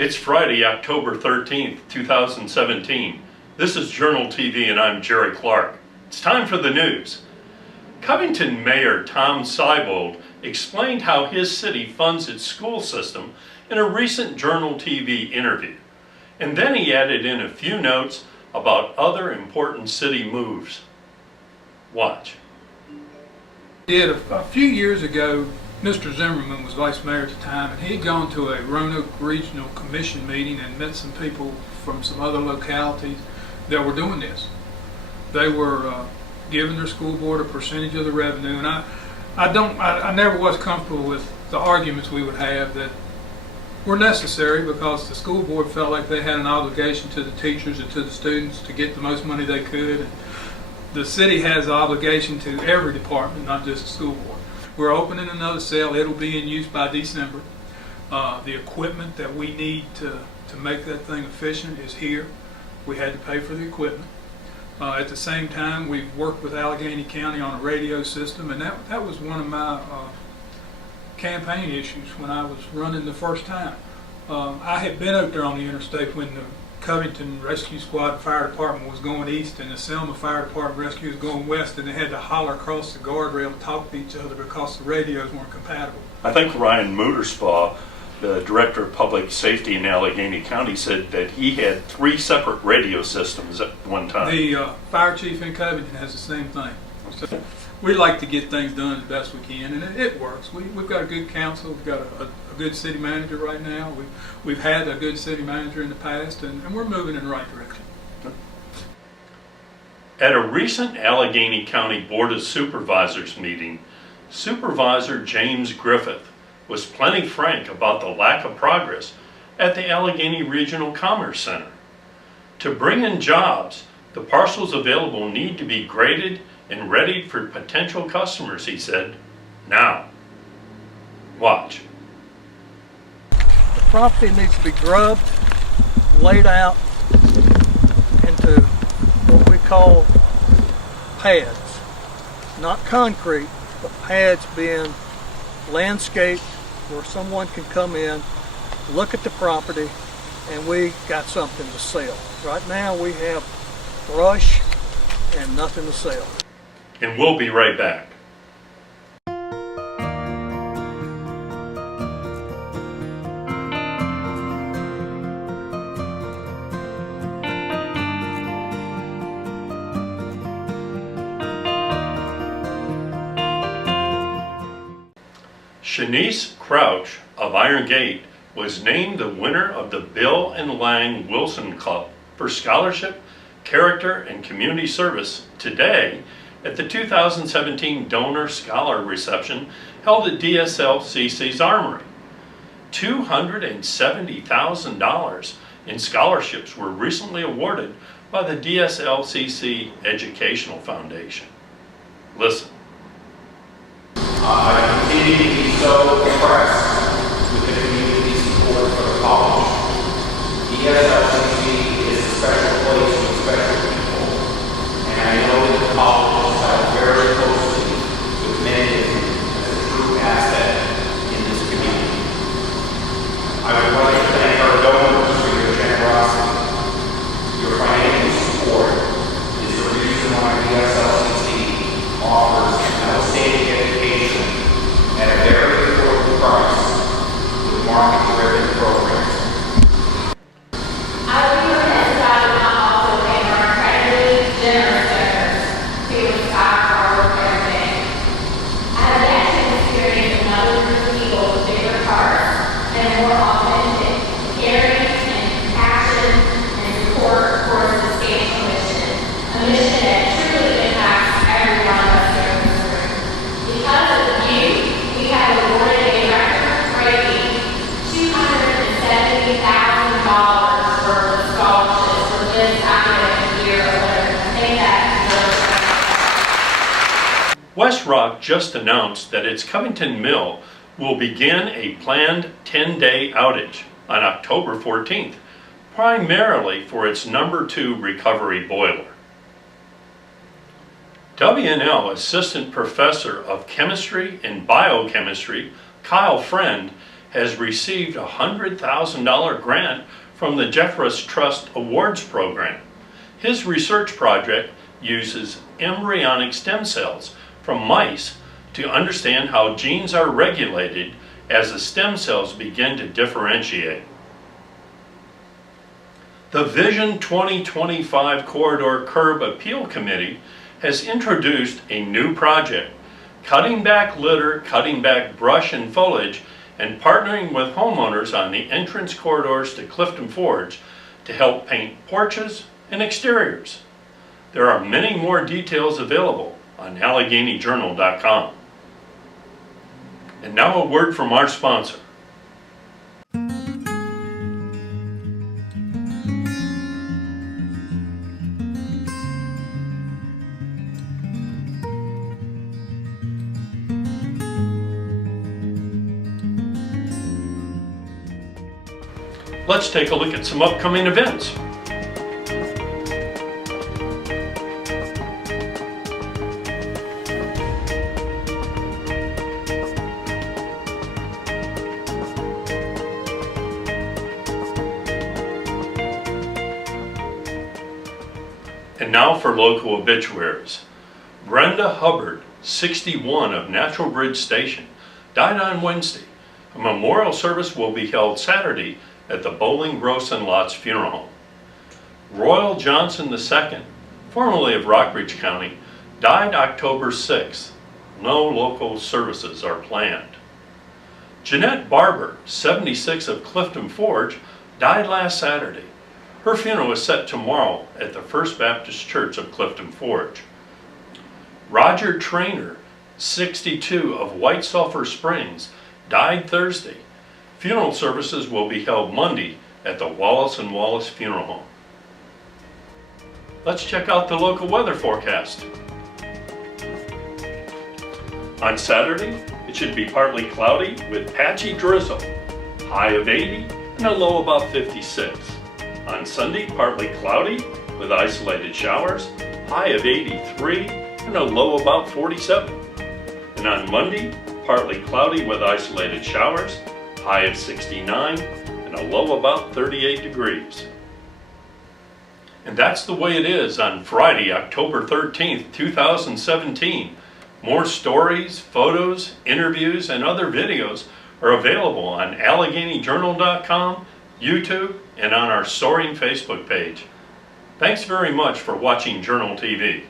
It's Friday, October 13th, 2017. This is JournalTV and I'm Jerry Clark. It's time for the news. Covington Mayor Tom Seibold explained how his city funds its school system in a recent JournalTV interview. And then he added in a few notes about other important city moves. Watch. A few years ago, Mr. Zimmerman was vice mayor at the time, and he had gone to a Roanoke Regional Commission meeting and met some people from some other localities that were doing this. They were giving their school board a percentage of the revenue, and I never was comfortable with the arguments we would have that were necessary because the school board felt like they had an obligation to the teachers and to the students to get the most money they could. And the city has an obligation to every department, not just the school board. We're opening another cell. It'll be in use by December. The equipment that we need to make that thing efficient is here. We had to pay for the equipment. At the same time, we've worked with Alleghany County on a radio system, and that was one of my campaign issues when I was running the first time. I had been out there on the interstate when the Covington Rescue Squad Fire Department was going east and the Selma Fire Department Rescue was going west, and they had to holler across the guardrail to talk to each other because the radios weren't compatible. I think Ryan Mooterspaw, the Director of Public Safety in Alleghany County, said that he had 3 separate radio systems at one time. The fire chief in Covington has the same thing. So we like to get things done as best we can, and it works. We've got a good council. We've got a good city manager right now. We've had a good city manager in the past, and we're moving in the right direction. At a recent Alleghany County Board of Supervisors meeting, Supervisor James Griffith was plenty frank about the lack of progress at the Alleghany Regional Commerce Center. To bring in jobs, the parcels available need to be graded and readied for potential customers, he said. Now, watch. The property needs to be grubbed, laid out into what we call pads. Not concrete, but pads being landscaped where someone can come in, look at the property, and we got something to sell. Right now we have brush and nothing to sell. And we'll be right back. Shanice Crouch of Iron Gate was named the winner of the Bill and Lang Wilson Club for scholarship, character, and community service today at the 2017 Donor Scholar Reception held at DSLCC's Armory. $270,000 in scholarships were recently awarded by the DSLCC Educational Foundation. Listen. I continue to be so impressed with the community support for the college. DSLCC is a special place with special people, and I know that the college is held very closely with many of you as a true asset in this community. I would like to thank our donors for your generosity. Your financial support is the reason why DSLCC offers an outstanding education at a very affordable price with market-driven programs. I would be remiss if I would not also thank our incredibly generous donors who inspire our work every day. I have yet to experience another group of people with bigger hearts and more authentic, caring, and compassion and support for a substantial mission, a mission that truly impacts every one of us here in this room. Because of you, we have awarded a record-breaking $270,000 for scholarships for this academic year alone. I think that WestRock just announced that its Covington mill will begin a planned 10-day outage on October 14th, primarily for its number 2 recovery boiler. W&L Assistant Professor of Chemistry and Biochemistry, Kyle Friend, has received a $100,000 grant from the Jeffress Trust Awards Program. His research project uses embryonic stem cells from mice to understand how genes are regulated as the stem cells begin to differentiate. The Vision 2025 Corridor Curb Appeal Committee has introduced a new project, cutting back litter, cutting back brush and foliage, and partnering with homeowners on the entrance corridors to Clifton Forge to help paint porches and exteriors. There are many more details available on AlleganyJournal.com. And now a word from our sponsor. Let's take a look at some upcoming events. And now for local obituaries. Brenda Hubbard, 61, of Natural Bridge Station, died on Wednesday. A memorial service will be held Saturday at the Bowling Gross and Lots Funeral Home. Royal Johnson II, formerly of Rockbridge County, died October 6th. No local services are planned. Jeanette Barber, 76, of Clifton Forge, died last Saturday. Her funeral is set tomorrow at the First Baptist Church of Clifton Forge. Roger Trainer, 62, of White Sulphur Springs, died Thursday. Funeral services will be held Monday at the Wallace & Wallace Funeral Home. Let's check out the local weather forecast. On Saturday, it should be partly cloudy with patchy drizzle, high of 80 and a low about 56. On Sunday, partly cloudy with isolated showers, high of 83 and a low about 47. And on Monday, partly cloudy with isolated showers, high of 69 and a low about 38 degrees. And that's the way it is on Friday, October 13th, 2017. More stories, photos, interviews, and other videos are available on AlleganyJournal.com, YouTube, and on our soaring Facebook page. Thanks very much for watching Journal TV.